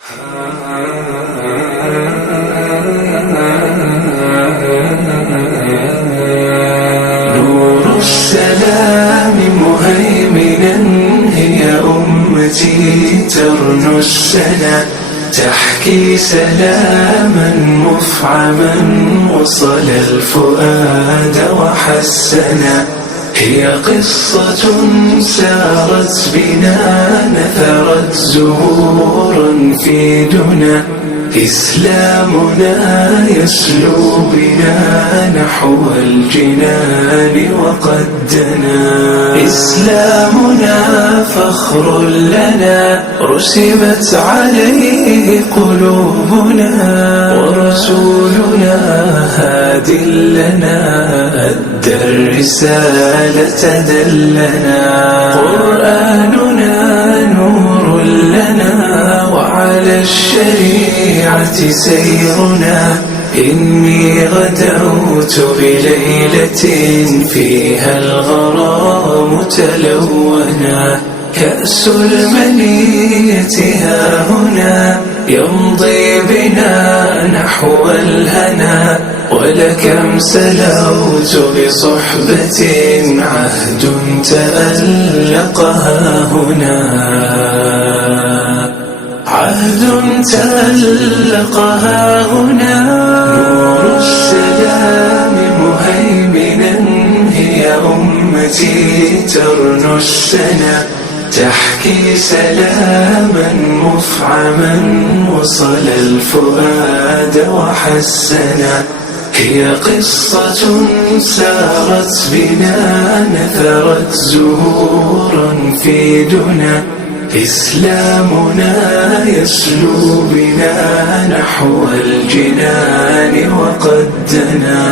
نور السلام مهيمنا هي أمتي ترنو السنا، تحكي سلاما مفعما وصل الفؤاد وحسنا. هي قصة سارت بنا نثرت زهورا في دنا، إسلامنا يسلو بنا نحو الجنان وقد دنا. إسلامنا فخر لنا رسمت عليه قلوبنا، ورسولنا هاد لنا أدى الرسالة دلنا. قرآننا نور لنا وعلى الشريعة سيرنا، إني غدوت بليلة فيها الغرام تلونا. كأس المنية ها هنا يمضي بنا نحو الهنا، ولكم سلوت بصحبة عهد تألقها هنا. عهد تألقها هنا. نور السلام مهيمنا هي أمتي ترنو السنا، تحكي سلاما مفعما وصل الفؤاد وحسنا. هي قصة سارت بنا نثرت زهورا في دنا، إسلامنا يسلو بنا نحو الجنان وقد دنا.